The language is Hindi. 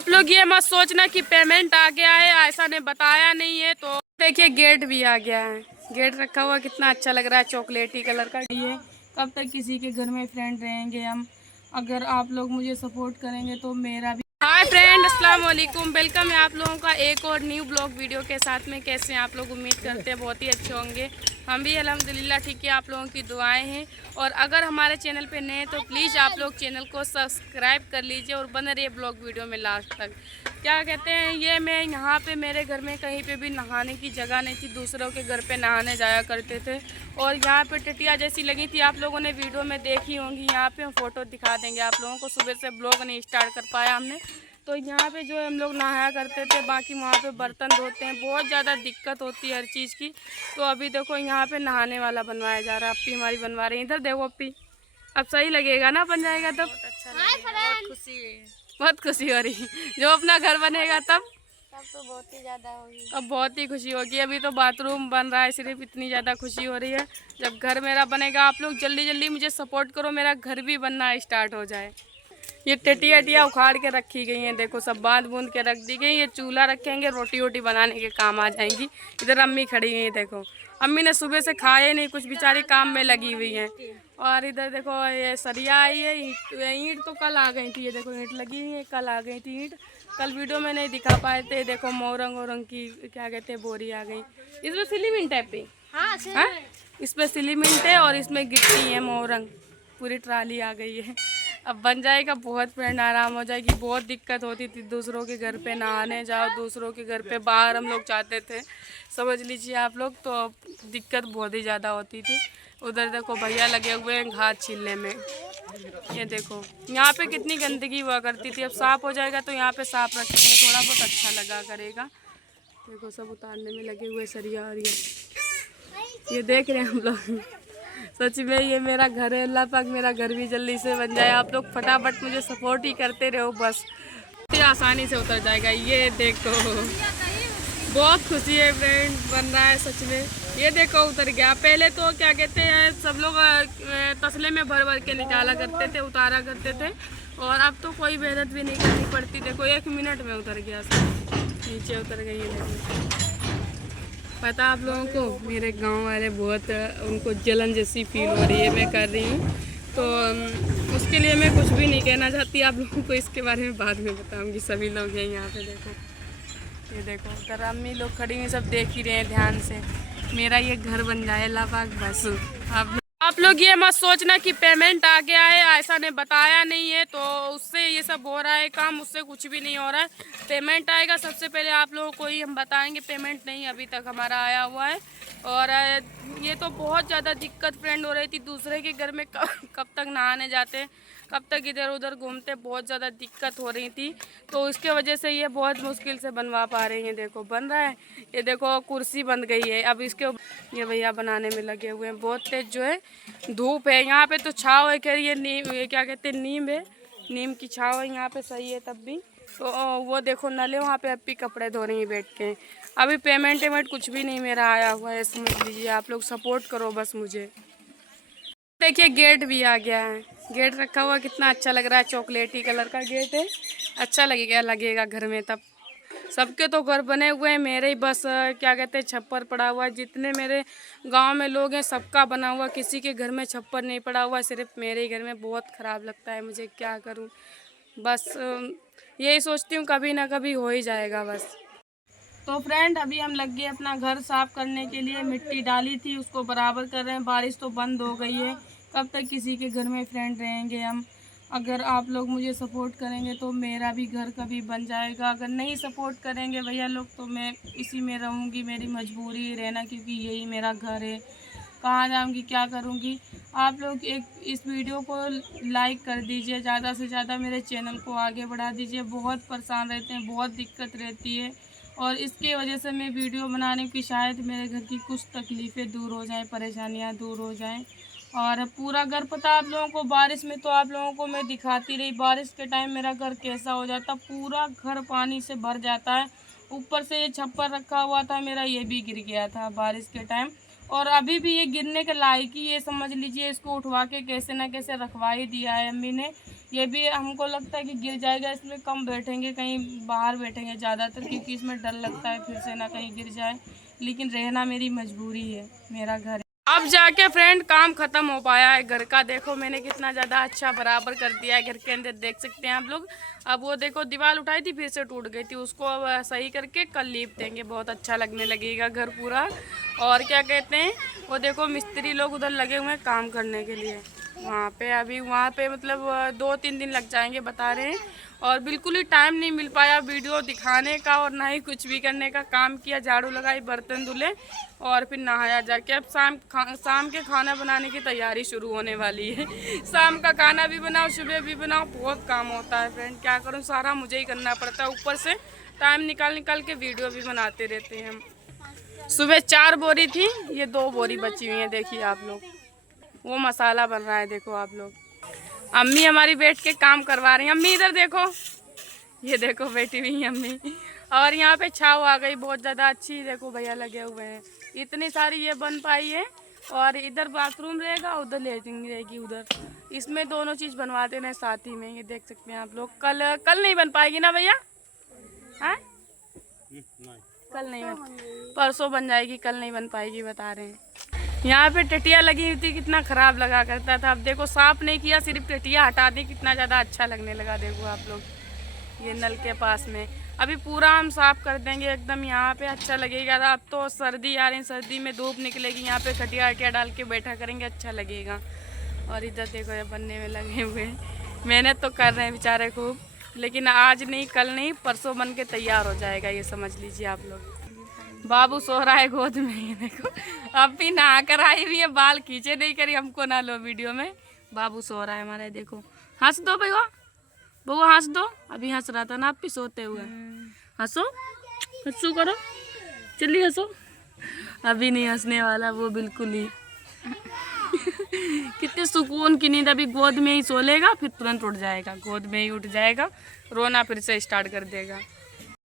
आप लोग ये मत सोचना कि पेमेंट आ गया है, ऐसा ने बताया नहीं है। तो देखिए गेट भी आ गया है, गेट रखा हुआ कितना अच्छा लग रहा है, चॉकलेटी कलर का। ये कब तक किसी के घर में फ्रेंड रहेंगे हम, अगर आप लोग मुझे सपोर्ट करेंगे तो मेरा भी। हाय फ्रेंड, अस्सलाम वालेकुम, वेलकम है आप लोगों का एक और न्यू ब्लॉग वीडियो के साथ में। कैसे हैं आप लोग? उम्मीद करते हैं बहुत ही अच्छे होंगे। हम भी अल्हम्दुलिल्लाह ठीक है, आप लोगों की दुआएं हैं। और अगर हमारे चैनल पे नए हैं तो प्लीज़ आप लोग चैनल को सब्सक्राइब कर लीजिए और बने रहिए ब्लॉग वीडियो में लास्ट तक। क्या कहते हैं, ये मैं यहाँ पे मेरे घर में कहीं पे भी नहाने की जगह नहीं थी, दूसरों के घर पे नहाने जाया करते थे। और यहाँ पे टटिया जैसी लगी थी, आप लोगों ने वीडियो में देखी होंगी। यहाँ पे हम फ़ोटो दिखा देंगे आप लोगों को। सुबह से ब्लॉग नहीं स्टार्ट कर पाया हमने, तो यहाँ पे जो हम लोग नहाया करते थे, बाकी वहाँ पे बर्तन धोते हैं, बहुत ज़्यादा दिक्कत होती है हर चीज़ की। तो अभी देखो यहाँ पे नहाने वाला बनवाया जा रहा है, अपी हमारी बनवा रही है। इधर देखो अपी, अब सही लगेगा ना, बन जाएगा तब। अच्छा लगेगा, बहुत खुशी है, बहुत खुशी हो रही है। जो अपना घर बनेगा तब तो बहुत ही ज़्यादा होगी, अब बहुत ही खुशी होगी। अभी तो बाथरूम बन रहा है सिर्फ, इतनी ज़्यादा खुशी हो रही है। जब घर मेरा बनेगा, आप लोग जल्दी जल्दी मुझे सपोर्ट करो, मेरा घर भी बनना स्टार्ट हो जाए। ये टटिया अटिया उखाड़ के रखी गई हैं, देखो सब बांध बूंद के रख दी गई। ये चूल्हा रखेंगे, रोटी वोटी बनाने के काम आ जाएंगी। इधर अम्मी खड़ी हैं, देखो अम्मी ने सुबह से खाया ही नहीं कुछ, बेचारी काम में लगी हुई हैं। और इधर देखो ये सरिया आई है, ईंट तो कल आ गई थी। ये देखो ईंट लगी हुई है, कल आ गई थी ईंट। कल वीडियो में नहीं दिखा पाए थे। देखो मोरंग औरंग की क्या कहते हैं बोरी आ गई। इसमें सिलीमिंट है पे, हाँ इसमें सिलीमिंट है और इसमें गिट्टी है मोरंग, पूरी ट्राली आ गई है। अब बन जाएगा, बहुत फ्रेंड आराम हो जाएगी। बहुत दिक्कत होती थी, दूसरों के घर पे नहाने जाओ, दूसरों के घर पे बाहर हम लोग जाते थे, समझ लीजिए आप लोग। तो दिक्कत बहुत ही ज़्यादा होती थी। उधर देखो भैया लगे हुए हैं घास छीलने में। ये देखो यहाँ पे कितनी गंदगी हुआ करती थी, अब साफ़ हो जाएगा तो यहाँ पे साफ़ रखेंगे, थोड़ा बहुत अच्छा लगा करेगा। देखो सब उतारने में लगे हुए सरिया और ये देख रहे हैं हम लोग। सच में ये मेरा घर है, अल्लाह पाक मेरा घर भी जल्दी से बन जाए। आप लोग फटाफट मुझे सपोर्ट ही करते रहो बस, इतनी आसानी से उतर जाएगा। ये देखो बहुत खुशी है फ्रेंड, बन रहा है सच में। ये देखो उतर गया। पहले तो क्या कहते हैं, सब लोग तसले में भर भर के निकाला करते थे, उतारा करते थे। और अब तो कोई मेहनत भी नहीं करनी पड़ती। देखो 1 मिनट में उतर गया, सब नीचे उतर गई है। पता आप लोगों को, मेरे गांव वाले बहुत उनको जलन जैसी फील हो रही है, मैं कर रही हूँ। तो उसके लिए मैं कुछ भी नहीं कहना चाहती, आप लोगों को इसके बारे में बाद में बताऊँगी। सभी लोग हैं यहाँ पे, देखो ये देखो उधर अम्मी लोग खड़ी हुई, सब देख ही रहे हैं ध्यान से। मेरा ये घर बन जाए अल्लाह पाक बस। आप लोग ये मत सोचना कि पेमेंट आ गया है, ऐसा ने बताया नहीं है, तो उससे ये सब हो रहा है काम, उससे कुछ भी नहीं हो रहा है। पेमेंट आएगा सबसे पहले आप लोगों को ही हम बताएंगे। पेमेंट नहीं अभी तक हमारा आया हुआ है। और ये तो बहुत ज़्यादा दिक्कत फ्रेंड हो रही थी, दूसरे के घर में कब तक नहाने जाते, कब तक इधर उधर घूमते, बहुत ज़्यादा दिक्कत हो रही थी। तो उसके वजह से ये बहुत मुश्किल से बनवा पा रही हैं। देखो बन रहा है, ये देखो कुर्सी बन गई है। अब इसके ये भैया बनाने में लगे हुए हैं, बहुत तेज जो है धूप है। यहाँ पे तो छाव है, कह रही है नीम, ये क्या कहते हैं नीम है, नीम की छाव है यहाँ पे, सही है तब भी। तो वो देखो नले वहाँ पे अपी कपड़े धो रही हैं बैठ के। अभी पेमेंट वेमेंट कुछ भी नहीं मेरा आया हुआ है, समझ लीजिए। आप लोग सपोर्ट करो बस मुझे। देखिए गेट भी आ गया है, गेट रखा हुआ कितना अच्छा लग रहा है, चॉकलेटी कलर का गेट है। अच्छा लगेगा घर में तब। सबके तो घर बने हुए हैं, मेरे ही बस क्या कहते हैं छप्पर पड़ा हुआ है। जितने मेरे गांव में लोग हैं सबका बना हुआ, किसी के घर में छप्पर नहीं पड़ा हुआ, सिर्फ मेरे ही घर में। बहुत ख़राब लगता है मुझे, क्या करूं। बस यही सोचती हूँ कभी ना कभी हो ही जाएगा बस। तो फ्रेंड अभी हम लग गए अपना घर साफ़ करने के लिए। मिट्टी डाली थी उसको बराबर कर रहे हैं, बारिश तो बंद हो गई है। कब तक किसी के घर में फ्रेंड रहेंगे हम, अगर आप लोग मुझे सपोर्ट करेंगे तो मेरा भी घर कभी बन जाएगा। अगर नहीं सपोर्ट करेंगे भैया लोग तो मैं इसी में रहूँगी, मेरी मजबूरी रहना, क्योंकि यही मेरा घर है। कहाँ जाऊँगी, क्या करूँगी। आप लोग एक इस वीडियो को लाइक कर दीजिए, ज़्यादा से ज़्यादा मेरे चैनल को आगे बढ़ा दीजिए। बहुत परेशान रहते हैं, बहुत दिक्कत रहती है, और इसके वजह से मैं वीडियो बनाने की, शायद मेरे घर की कुछ तकलीफ़ें दूर हो जाएं, परेशानियां दूर हो जाएं। और पूरा घर पता आप लोगों को, बारिश में तो आप लोगों को मैं दिखाती रही, बारिश के टाइम मेरा घर कैसा हो जाता, पूरा घर पानी से भर जाता है। ऊपर से ये छप्पर रखा हुआ था मेरा, ये भी गिर गया था बारिश के टाइम। और अभी भी ये गिरने के लायक ही, ये समझ लीजिए। इसको उठवा के कैसे ना कैसे रखवा ही दिया है अम्मी ने, ये भी हमको लगता है कि गिर जाएगा, इसमें कम बैठेंगे, कहीं बाहर बैठेंगे ज़्यादातर, क्योंकि इसमें डर लगता है फिर से ना कहीं गिर जाए, लेकिन रहना मेरी मजबूरी है, मेरा घर है। अब जाके फ्रेंड काम खत्म हो पाया है घर का। देखो मैंने कितना ज़्यादा अच्छा बराबर कर दिया है घर के अंदर, देख सकते हैं आप लोग। अब वो देखो दीवार उठाई थी फिर से टूट गई थी, उसको अब सही करके कल लीप देंगे, बहुत अच्छा लगने लगेगा घर पूरा। और क्या कहते हैं, वो देखो मिस्त्री लोग उधर लगे हुए हैं काम करने के लिए वहाँ पे। अभी वहाँ पे मतलब 2-3 दिन लग जाएंगे बता रहे हैं, और बिल्कुल ही टाइम नहीं मिल पाया वीडियो दिखाने का और ना ही कुछ भी करने का। काम किया, झाड़ू लगाई, बर्तन धुले और फिर नहाया जाके। अब शाम के खाना बनाने की तैयारी शुरू होने वाली है। शाम का खाना भी बनाओ, सुबह भी बनाओ, बहुत काम होता है फ्रेंड, क्या करूँ, सारा मुझे ही करना पड़ता है। ऊपर से टाइम निकाल के वीडियो भी बनाते रहते हैं हम। सुबह 4 बोरी थी, ये 2 बोरी बची हुई है, देखिए आप लोग। वो मसाला बन रहा है, देखो आप लोग। अम्मी हमारी बैठ के काम करवा रही हैं। अम्मी इधर देखो, ये देखो बैठी हुई है अम्मी। और यहाँ पे छाव आ गई बहुत ज़्यादा अच्छी, देखो भैया लगे हुए हैं। इतनी सारी ये बन पाई है, और इधर बाथरूम रहेगा, उधर लेटरिन रहेगी उधर। इसमें दोनों चीज़ बनवाते हैं साथ ही में, ये देख सकते हैं आप लोग। कल नहीं बन पाएगी ना भैया? हाँ कल नहीं बन, परसों बन जाएगी, कल नहीं बन पाएगी बता रहे हैं। यहाँ पे टटिया लगी हुई थी, कितना खराब लगा करता था। अब देखो साफ नहीं किया, सिर्फ टटिया हटा दी, कितना ज़्यादा अच्छा लगने लगा। देखो आप लोग, ये नल के पास में अभी पूरा हम साफ कर देंगे एकदम, यहाँ पे अच्छा लगेगा। अब तो सर्दी आ रही, सर्दी में धूप निकलेगी, यहाँ पे खटिया हटिया डाल के बैठा करेंगे, अच्छा लगेगा। और इधर देखो ये बनने में लगे हुए हैं, मेहनत तो कर रहे हैं बेचारे खूब, लेकिन आज नहीं, कल नहीं, परसों बन के तैयार हो जाएगा, ये समझ लीजिए आप लोग। बाबू सो रहा है गोद में, ये देखो। अब भी नहा कर आई हुई है, बाल खींचे नहीं करी, हमको ना लो वीडियो में। बाबू सो रहा है हमारे, देखो। हंस दो भैया, बउआ हंस दो। अभी हंस रहा था ना, आप भी सोते हुए। हंसो, हंसू करो, चलिए हंसो। अभी नहीं हंसने वाला वो बिल्कुल ही। कितने सुकून की नींद, अभी गोद में ही सो लेगा, फिर तुरंत उठ जाएगा, गोद में ही उठ जाएगा, रोना फिर से स्टार्ट कर देगा।